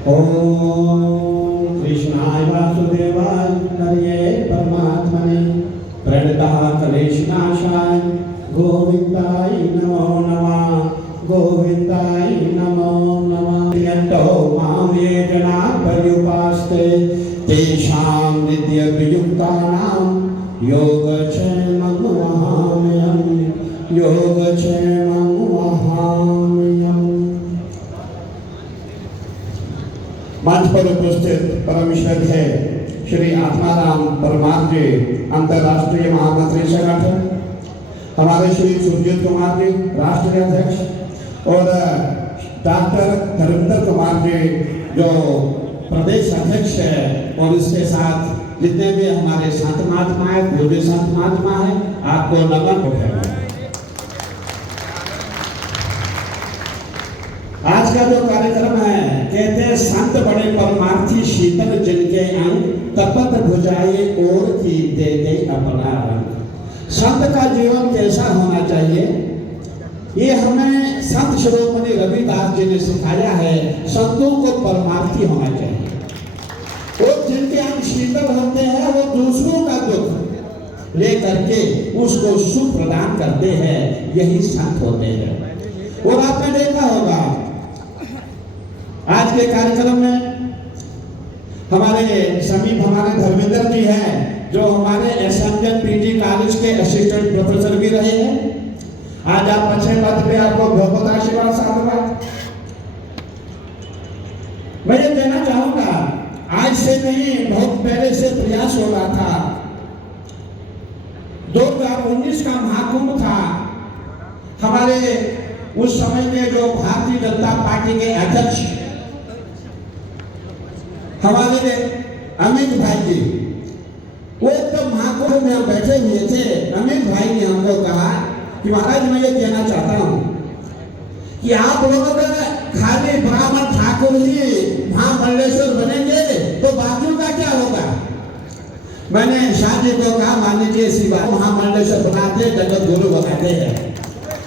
ओम कृष्णाय वासुदेवाय हरये परमात्मने प्रणतः क्लेशनाशाय गोविंदाय नमो नमः गोविंदाय नमो नमः। यन्तो मां ये जना पर्युपास्ते तेषां नित्यवियुक्तानां योगक्षेमं वहाम्यहम् योगक्षेमं वहाम्यहम्। मंच पर उपस्थित परम श्रद्धेय श्री आत्माराम परमार जी अंतर्राष्ट्रीय महामंत्री संगठन, हमारे श्री सुरजीत कुमार जी राष्ट्रीय अध्यक्ष और डॉक्टर धर्मेंद्र कुमार जी जो प्रदेश अध्यक्ष है, और इसके साथ जितने भी हमारे संत महात्मा है, पूज्य संत महात्मा है, आपको नमन है। आज का जो कार्यक्रम है, कहते हैं संत बड़े परमार्थी शीतल जिनके अंग तपत भुजाए और की दे दे अपना रंग। संत का जीवन कैसा होना चाहिए, ये हमें संत शिरोमणि रविदास जी ने सिखाया है। संतों को परमार्थी होना चाहिए और जिनके अंग शीतल होते हैं वो दूसरों का दुख लेकर के उसको सुख प्रदान करते हैं, यही संत होते हैं। और आपने देखा होगा आज के कार्यक्रम में हमारे समीप हमारे धर्मेंद्र जी हैं, जो हमारे एसएमजन पीजी कॉलेज के असिस्टेंट प्रोफेसर भी रहे हैं। आज आप अच्छे बात पे आपको बहुत बहुत आशीर्वाद साधुवाद। मैं ये कहना चाहूंगा, आज से नहीं बहुत पहले से प्रयास हो रहा था। 2019 का महाकुंभ था, हमारे उस समय के जो भारतीय जनता पार्टी के अध्यक्ष हमारे अमित भाई जी, वो तो महाकुंभ में बैठे हुए थे। अमित भाई ने हमको कहा कि महाराज मैं ये कहना चाहता हूँ कि आप लोगों का खाली ब्राह्मण ठाकुर ही महामंडलेश्वर बनेंगे तो बाकियों का क्या होगा। मैंने शाह जी को कहा मान लीजिए शिवा महामंडलेश्वर बनाते, जगत गुरु बनाते हैं,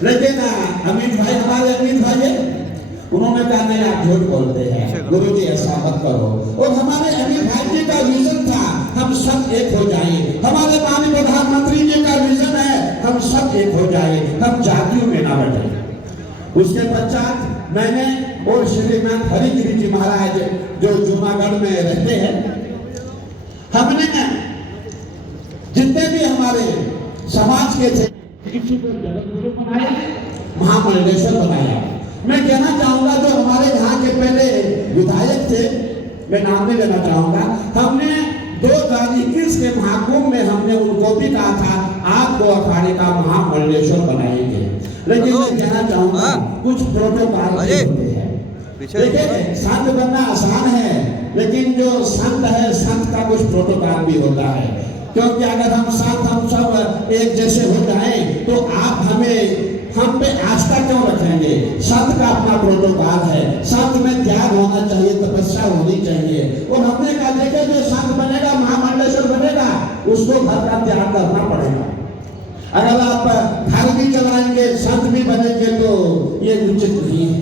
लेकिन अमित भाई हमारे अमित भाई उन्होंने कहा नहीं आप झूठ बोलते हैं, गुरु जी ऐसा मत करो। और हमारे अमित भाई जी का विजन था हम सब एक हो जाए। हमारे माननीय प्रधानमंत्री जी का विजन है हम सब एक हो जाए, हम जातियों में ना बटे। उसके पश्चात मैंने और श्रीमान हरिगिरी जी महाराज जो जूनागढ़ में रहते हैं, हमने जितने भी हमारे समाज के थे किसी को जगत गुरु बनाया, महामंडलेश्वर बनाया। मैं कहना चाहूंगा जो हमारे यहाँ के पहले विधायक थे, मैं नाम नहीं लेना चाहूंगा, हमने 2021 के महाकुंभ में हमने उनको भी कहा था आपको अखाड़े का महामंडलेश्वर बनाएंगे। लेकिन मैं कहना चाहूंगा कुछ प्रोटोकॉल होते हैं। देखिए संत बनना आसान है, लेकिन जो संत है संत का कुछ प्रोटोकॉल भी होता है। क्योंकि अगर हम सब एक जैसे हो जाएं तो आप हम पे आस्था क्यों रखेंगे। संत का अपना प्रोटोकॉल है, संत में त्याग होना चाहिए, तपस्या होनी चाहिए। और हमने कहा देखिए जो संत बनेगा महामंडलेश्वर बनेगा उसको घर का त्याग करना पड़ेगा। अगर आप घर भी चलाएंगे संत भी बनेंगे तो ये उचित नहीं है।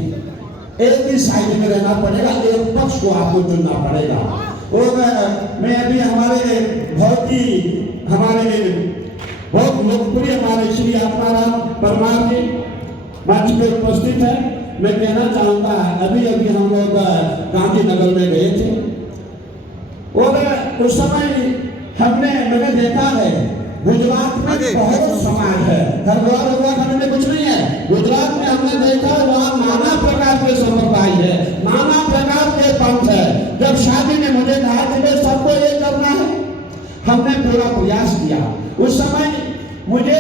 एक ही साइड में रहना पड़ेगा, एक पक्ष को आपको चुनना पड़ेगा। और मैं अभी हमारे बहुत लोकप्रिय हमारे श्री आत्माराम परमार जी मंच पे उपस्थित है। मैं कहना चाहूंगा अभी हम लोग गांधीनगर में गए थे और उस समय मैंने देखा है गुजरात में बहुत समाज है, हरिद्वार हमने कुछ नहीं है। गुजरात में हमने देखा वहाँ नाना प्रकार के संप्रदाय है, नाना प्रकार के पंथ है। जब शादी ने मुझे कहा कि सबको ये करना है, हमने पूरा प्रयास किया। उस समय मुझे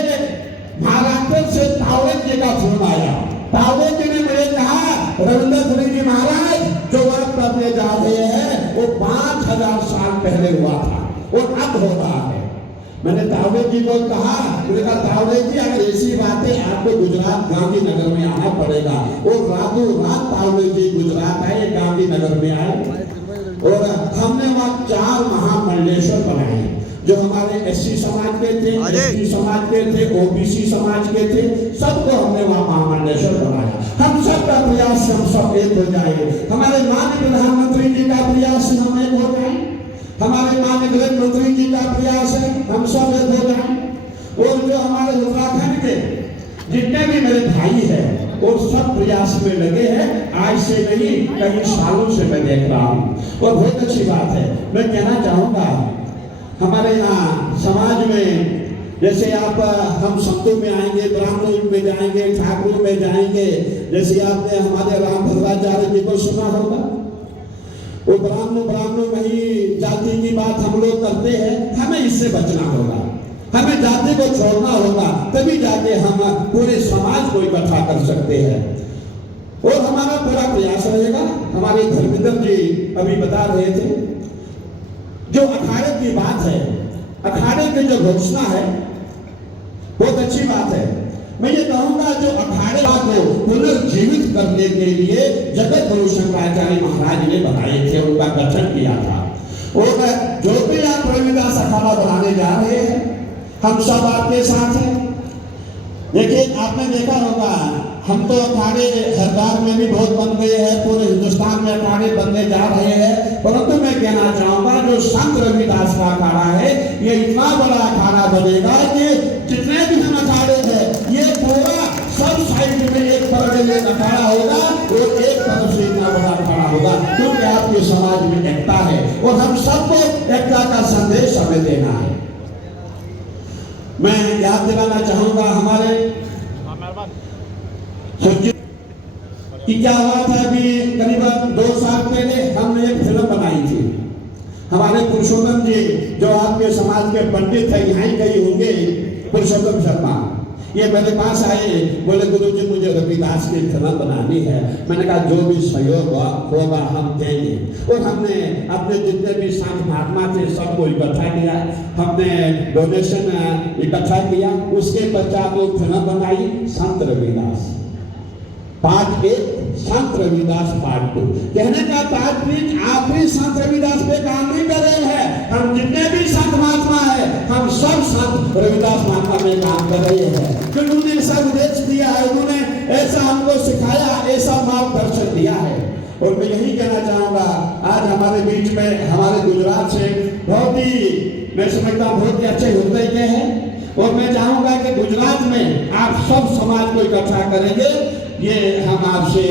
महाराष्ट्र से तावड़े जी का फोन आया। तावड़े जी ने मुझे कहा रविंद्र जी महाराज जो वक्त अपने जा रहे हैं वो 5000 साल पहले हुआ था और अब हो रहा है। मैंने तावड़े जी को कहा, तावड़े जी अगर ऐसी बात है आपको गुजरात गांधीनगर में आना पड़ेगा। और रातों रात तावड़े जी गुजरात आए, गांधीनगर में आए और हमने वहाँ 4 महामंडलेश्वर बनाए। जो हमारे एससी समाज के थे, एसटी समाज के थे, ओबीसी समाज के थे, सबको हमने वहाँ महामंडलेश्वर बनाया। हम सब का प्रयास हम सब एक हो जाए। हमारे माननीय प्रधानमंत्री जी का प्रयास है हम एक हो जाए, हमारे माननीय गृह मंत्री जी का प्रयास है हम सब एक हो जाए। और जो हमारे उत्तराखंड के जितने भी मेरे भाई हैं वो सब प्रयास में लगे हैं, आज से नहीं कई सालों से मैं देख रहा हूँ और बहुत अच्छी बात है। मैं कहना चाहूँगा हमारे यहाँ समाज में जैसे आप हम संतों में आएंगे, ब्राह्मणों में जाएंगे, ठाकुरों में जाएंगे, जैसे आपने हमारे राम भद्राचार्य जी को सुना होगा, वो ब्राह्मणों में ही जाति की बात हम लोग करते हैं। हमें इससे बचना होगा, हमें जाति को छोड़ना होगा, तभी जाके हम पूरे समाज को इकट्ठा कर सकते हैं और हमारा पूरा प्रयास रहेगा। हमारे धर्मेंद्र जी अभी बता रहे थे जो अखाड़े की बात है, अखाड़े की जो घोषणा है बहुत अच्छी बात है। मैं ये कहूंगा जो अखाड़े को पुनर्जीवित करने के लिए जगत गुरु शंकराचार्य महाराज ने बनाए थे, उनका गठन किया था। और जो भी आप रविदास अखाड़ा बनाने जा रहे हैं हम सब आपके साथ हैं। लेकिन आपने देखा होगा हम तो अखाड़े हरिद्वार में भी बहुत बन गए हैं, पूरे हिंदुस्तान में अखाड़े बनने जा रहे हैं, परंतु मैं कहना चाहूंगा जो संत रविदास का अखाड़ा है ये इतना बड़ा अखाड़ा बनेगा कि जितने भी हम अखाड़े हैं ये पूरा सब साइड में एक तरफ में अखाड़ा होगा और एक तरफ से इतना बड़ा अखाड़ा होगा, क्योंकि आपके समाज में एकता है और हम सबको एकता का संदेश हमें देना है। मैं याद दिलाना चाहूंगा हमारे कि क्या हुआ था अभी करीबन 2 साल पहले हमने एक फिल्म बनाई थी। हमारे पुरुषोत्तम जी जो आपके समाज के पंडित है यहाँ ही कहीं होंगे, पुरुषोत्तम शर्मा, ये मेरे पास आए, बोले गुरुजी मुझे रविदास की फिल्म बनानी है। मैंने कहा जो भी सहयोग होगा हम देंगे। और हमने अपने जितने भी संत महात्मा थे सबको इकट्ठा किया, हमने डोनेशन इकट्ठा किया, उसके पश्चात वो फिल्म बनाई संत रविदास पार्ट 1, संत रविदास पार्ट 2। कहने का तात्पर्य आप भी संत रविदास पे काम नहीं कर रहे हैं, हम जितने भी संत महात्मा है हम सब संत रविदास महात्मा में काम कर रहे हैं, क्योंकि उन्होंने ऐसा उपदेश दिया है, उन्होंने ऐसा हमको सिखाया, ऐसा मार्गदर्शन दिया है। और मैं यही कहना चाहूंगा आज हमारे बीच में हमारे गुजरात से बहुत ही मैं समझता हूँ बहुत ही अच्छे हृदय के हैं और मैं चाहूंगा कि गुजरात में आप सब समाज को इकट्ठा करेंगे, ये हम आपसे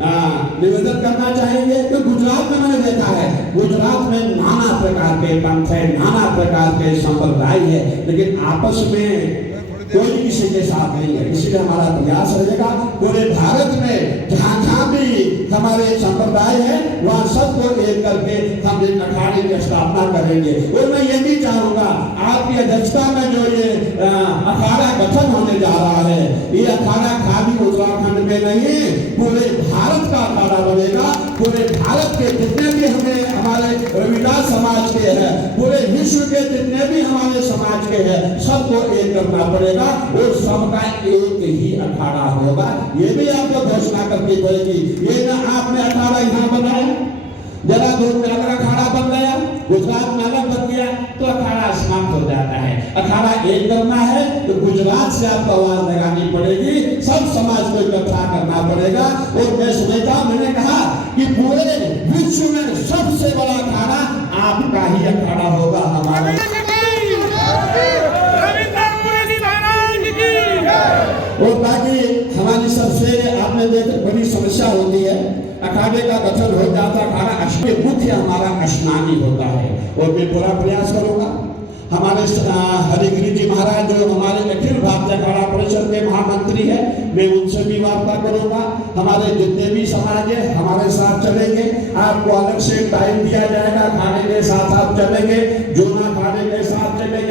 निवेदन करना चाहेंगे। तो गुजरात में मैंने देखा है, गुजरात में नाना प्रकार के पंथ है, नाना प्रकार के संप्रदाय है, लेकिन आपस में कोई किसी के साथ नहीं है। इसलिए हमारा प्रयास रहेगा पूरे भारत में जहाँ जहाँ भी हमारे संप्रदाय है वहाँ सबको एक करके हम एक अखाड़े की स्थापना करेंगे। और मैं ये भी चाहूंगा आपकी अध्यक्षता में जो ये अखाड़ा गठन होने जा रहा है, ये अखाड़ा खाली उत्तराखंड में नहीं पूरे भारत का अखाड़ा बनेगा। पूरे भारत के जितने भी हमें हमारे रविदास समाज के हैं, पूरे विश्व के जितने भी हमारे समाज के हैं, सबको एक करना पड़ेगा और सबका एक ही अखाड़ा होगा। ये भी आपको घोषणा करनी पड़ेगी। ये ना आपने अखाड़ा यहाँ बनाया, देहरादून में अलग अखाड़ा बन गया, गुजरात में अलग बन गया, तो अखाड़ा समाप्त हो जाता है। अखाड़ा एक करना है तो गुजरात से आपको आवाज लगानी पड़ेगी, सब समाज को इकट्ठा करना पड़ेगा। और मैं समझता मैंने कहा कि पूरे विश्व में सबसे बड़ा अखाड़ा आपका ही अखाड़ा होगा। हमारा और बाकी हमारी सबसे आपने देखा बड़ी समस्या होती है, अखाड़े का गठन हो जाता, अखाड़ा मुख्य हमारा स्नानी होता है। और मैं पूरा प्रयास करूंगा हमारे हरिगिरी जी महाराज जो हमारे अखिल भारतीय अखाड़ा परिषद के महामंत्री है, मैं उनसे भी वार्ता करूंगा। हमारे जितने भी समाज है हमारे साथ चलेंगे, आपको अलग से टाइम दिया जाएगा, खाने के साथ आप चलेंगे, जूना खाने के साथ चलेंगे,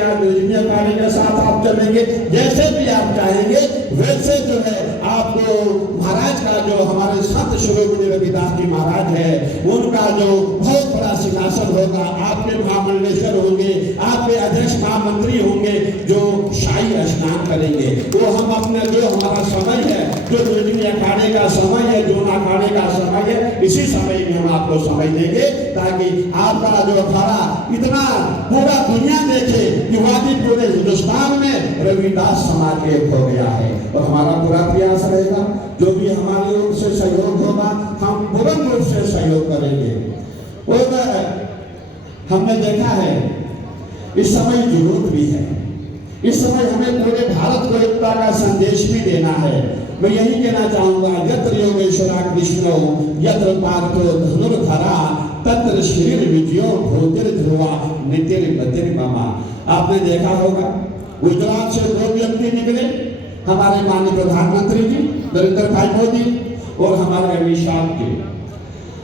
खाने के साथ आप चलेंगे, जैसे भी आप चाहेंगे वैसे जो है आपको महाराज का जो हमारे संत शिरोमणि रविदास जी महाराज है उनका जो बहुत बड़ा सिंहासन होगा, आपके महामंडलेश्वर होंगे, आपके अध्यक्ष महामंत्री होंगे जो शाही स्नान करेंगे। वो हम अपने जो हमारा समय है जो अखाड़े का समय है, जून अखाड़े का समय है, इसी समय में हम आपको समय देंगे ताकि आपका जो अखाड़ा इतना पूरा दुनिया देखे कि वाकई पूरे हिंदुस्तान में रविदास समाज एक हो गया है। और हमारा पूरा प्रयास रहेगा, जो भी हमारी ओर से सहयोग होगा हम पूर्ण रूप से सहयोग करेंगे। और हमने देखा है इस समय जरूरत भी है, इस समय हमें पूरे भारत को एकता का संदेश भी देना है। मैं यही कहना चाहूंगा, यत्र योगेश्वरा कृष्णो यत्र पार्थो धनुर्धरा तत्र श्रीर विजयो भूतिर ध्रुवा नितिर गतिर ममा। आपने देखा होगा गुजरात से दो व्यक्ति निकले, हमारे माननीय प्रधानमंत्री जी नरेंद्र भाई मोदी और हमारे अमित शाह जी।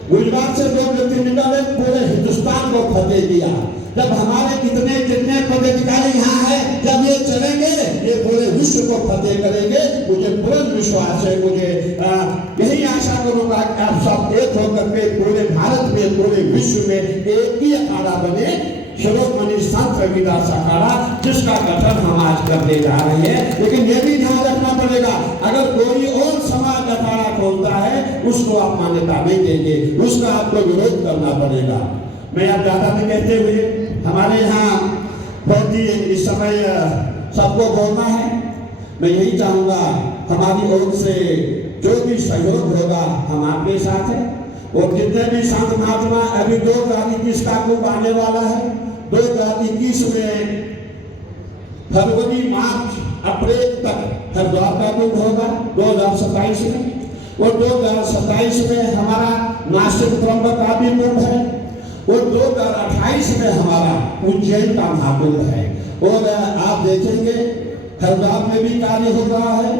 गुजरात से दो व्यक्ति निकले, पूरे हिंदुस्तान को फतेह किया। जब हमारे कितने जितने पदाधिकारी यहाँ हैं, जब ये चलेंगे ये पूरे विश्व को फतेह करेंगे। मुझे पूर्ण विश्वास है, मुझे यही आशा करूंगा कि आप सब एक होकर के पूरे भारत में पूरे विश्व में एक ही अखाड़ा बने, शिरोमणि संत रविदास अखाड़ा, जिसका गठन हम आज करने जा रहे हैं। लेकिन ये भी ध्यान रखना पड़ेगा, अगर कोई और समाज अखाड़ा खोलता है उसको आप मान्यता नहीं देंगे, उसका आपको विरोध करना पड़ेगा। मैं अब ज्यादा नहीं कहते हुए, हमारे यहाँ बहुत ही इस समय सबको बोलना है। मैं यही चाहूंगा हमारी ओर से जो भी सहयोग होगा हम आपके साथ हैं। और जितने भी संत महात्मा, अभी 2021 का कुंभ आने वाला है, 2021 में फरवरी मार्च अप्रैल तक हरिद्वार का कुंभ होगा 2027 में। और 2027 में हमारा नासिक त्र्यंबक का भी कुंभ है। और 2028 में हमारा उज्जैन का महाकुंभ है। और आप देखेंगे हरिद्वार में भी कार्य हो रहा है,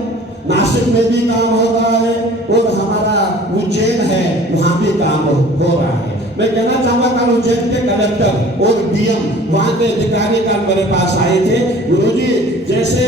नासिक में भी काम हो रहा है, और हमारा उज्जैन है वहां भी काम हो रहा है। मैं कहना चाहूंगा कल उज्जैन के कलेक्टर और डीएम वहां के अधिकारी कल मेरे पास आए थे। गुरुजी, जैसे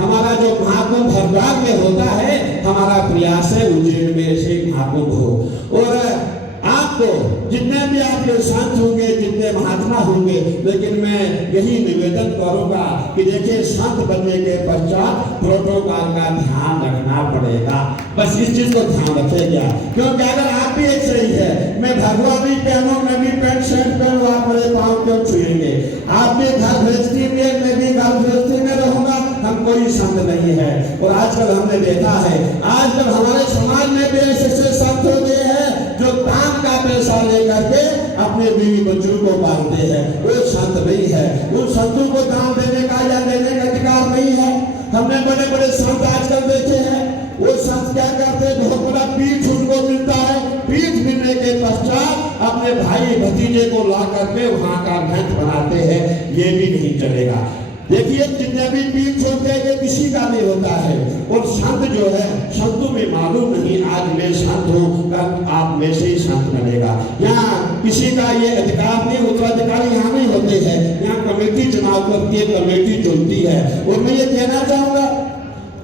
हमारा जो महाकुंभ हरिद्वार में होता है, हमारा प्रयास है उज्जैन में ऐसे महाकुंभ हो। और आपको जितने भी आपके संत होंगे, जितने महात्मा होंगे, लेकिन मैं यही निवेदन करूंगा कि देखिए संत बनने के पश्चात प्रोटोकॉल का ध्यान रखना पड़ेगा। बस इस चीज को ध्यान रखेगा, क्योंकि अगर आप भी एक सही है, मैं भगवा भी पहनूं, मैं भी पैंट शर्ट पहनूं, आप मेरे पाँव क्यों छुएंगे? आप भी घर गृहस्थी में, मैं भी घर गृहस्थी में रहूंगा, हम कोई संत नहीं है। और आजकल हमने देखा है, आजकल हमारे समाज में भी ऐसे संत हो गए हैं जो दान का पैसा लेकर के अपने बीवी बच्चों को पालते हैं। वो संत नहीं है, उन संतों को दान देने का या लेने का अधिकार नहीं है। हमने बड़े बड़े संत आजकल देखे हैं, वो संत क्या करते हैं, बहुत बड़ा पीठ उनको मिलता है, पीठ मिलने के पश्चात अपने भाई भतीजे को ला करके वहां का घंट बनाते हैं। ये भी नहीं चलेगा। देखिए जितने भी पीठ होते हैं ये किसी का नहीं होता है। और संत जो है, संतों में मालूम नहीं आज मैं संत हूँ, कल आप में से ही संत बनेगा। यहाँ किसी का ये अधिकार नहीं, उत्तराधिकारी यहाँ नहीं होते हैं। यहाँ कमेटी चुनाव करती है, कमेटी चुनती है। और मैं ये कहना चाहूंगा,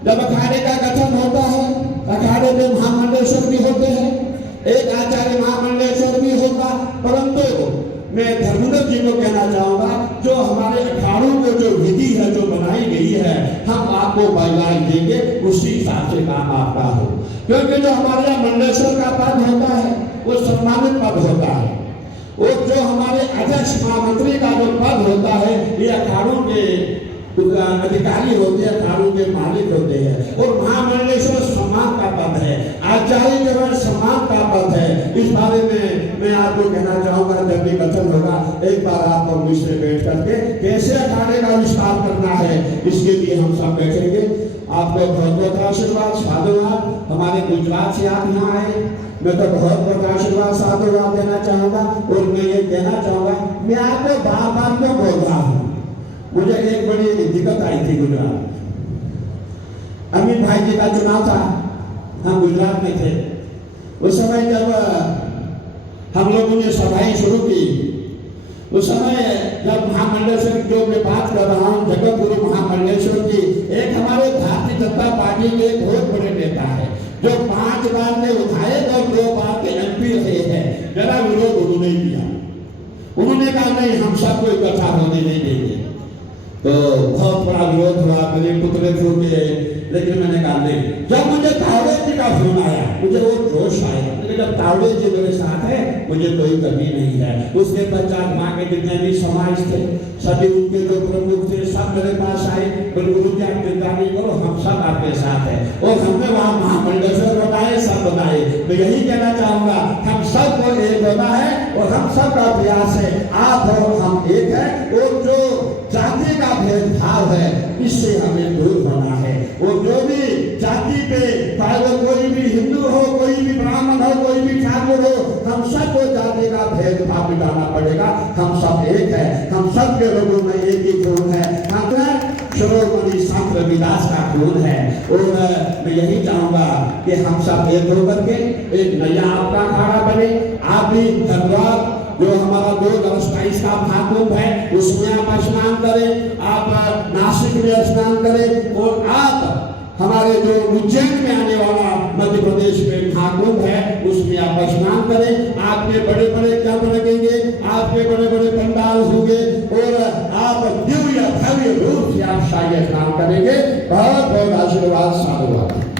जब अखाड़े का गठन होता है, अखाड़े में महामंडलेश्वर भी होते हैं, एक आचार्य महामंडलेश्वर भी होगा। परंतु मैं धर्मेंद्र जी को कहना चाहूंगा, जो हमारे अखाड़ों को जो विधि है जो बनाई गई है, हम आपको गाइडलाइन देंगे, उसी हिसाब से काम आपका हो। क्योंकि जो हमारे यहाँ मंडलेश्वर का पद होता है वो सम्मानित पद होता है, और जो हमारे अध्यक्ष महामंत्री का जो पद होता है ये अखाड़ों के अधिकारी होते हैं, अखाड़ों के मालिक होते हैं। और महामंडलेश्वर सम्मान का पद है, आचार्य जो है सम्मान का पद है। इस बारे में मैं आपको कहना चाहूंगा, जब भी गठन होगा एक बार आप और मुझसे बैठ करके कैसे अखाड़े का विस्तार करना है, इसके लिए हम सब बैठेंगे। आपको बहुत बहुत आशीर्वाद, साधुवाद। हमारे गुजरात से आप यहाँ आए, मैं तो बहुत बहुत आशीर्वाद साधुवाद देना चाहूंगा। और मैं ये कहना चाहूंगा, मैं आपको बार बार क्यों बोल रहा हूँ, मुझे एक बड़ी दिक्कत आई थी गुजरात। अमित भाई जी का चुनाव था, हम गुजरात में थे। उस समय जब हम लोगों ने सभाएं शुरू की, उस समय जब महामंडलेश्वर जो मैं बात कर रहा हूँ, जगत गुरु महामंडलेश्वर जी एक हमारे भारतीय जनता पार्टी के बहुत बड़े नेता है, जो 5 बार ने विधायक और 2 बार के MP रहे हैं। जरा विरोध उन्होंने किया, उन्होंने कहा नहीं हम सबको इकट्ठा होने नहीं देंगे। तो बहुत बड़ा विरोध हुआ, मेरे पुतले फूटे, लेकिन मैंने कहा नहीं। जब मुझे तावड़े जी का फोन आया, मुझे वो जोश आया, लेकिन जब तावड़े जी मेरे साथ है मुझे कोई कमी नहीं है। उसके पश्चात माँ के जितने भी समाज थे, सभी उनके जो प्रमुख थे, सब मेरे पास आए। गुरु जी आप चिंता नहीं करो, हम सब आपके साथ हैं। और हमने वहाँ महामंडलेश्वर बताए, सब बताए। मैं यही कहना चाहूँगा, हम सबको एक होना है और हम सब का प्रयास है, आप और हम एक है। और जो जाति का भेदभाव है, इससे हमें दूर होना है। और जो भी जाति पे, चाहे वो कोई भी हिंदू हो, कोई भी ब्राह्मण हो, कोई भी ठाकुर हो, हम सबको जाति का भेदभाव मिटाना पड़ेगा। हम सब एक है, हम सब के लोगों में एक ही खून है। हम शिरोमणि संत रविदास का खून है। और मैं यही चाहूंगा कि हम सब एक होकर के एक नया आपका अखाड़ा बने। आप भी धन्यवाद, जो हमारा 2028 का महाकुंभ है उसमें आप स्नान करें, आप नासिक में स्नान करें, और आप हमारे जो उज्जैन में आने वाला मध्य प्रदेश में महाकुंभ है उसमें आप स्नान करें। आपके बड़े बड़े कैंप लगेंगे, आपके बड़े बड़े पंडाल होंगे, और आप दिव्य भव्य रूप से आप शाही स्नान करेंगे। बहुत बहुत आशीर्वाद, साधुवाद।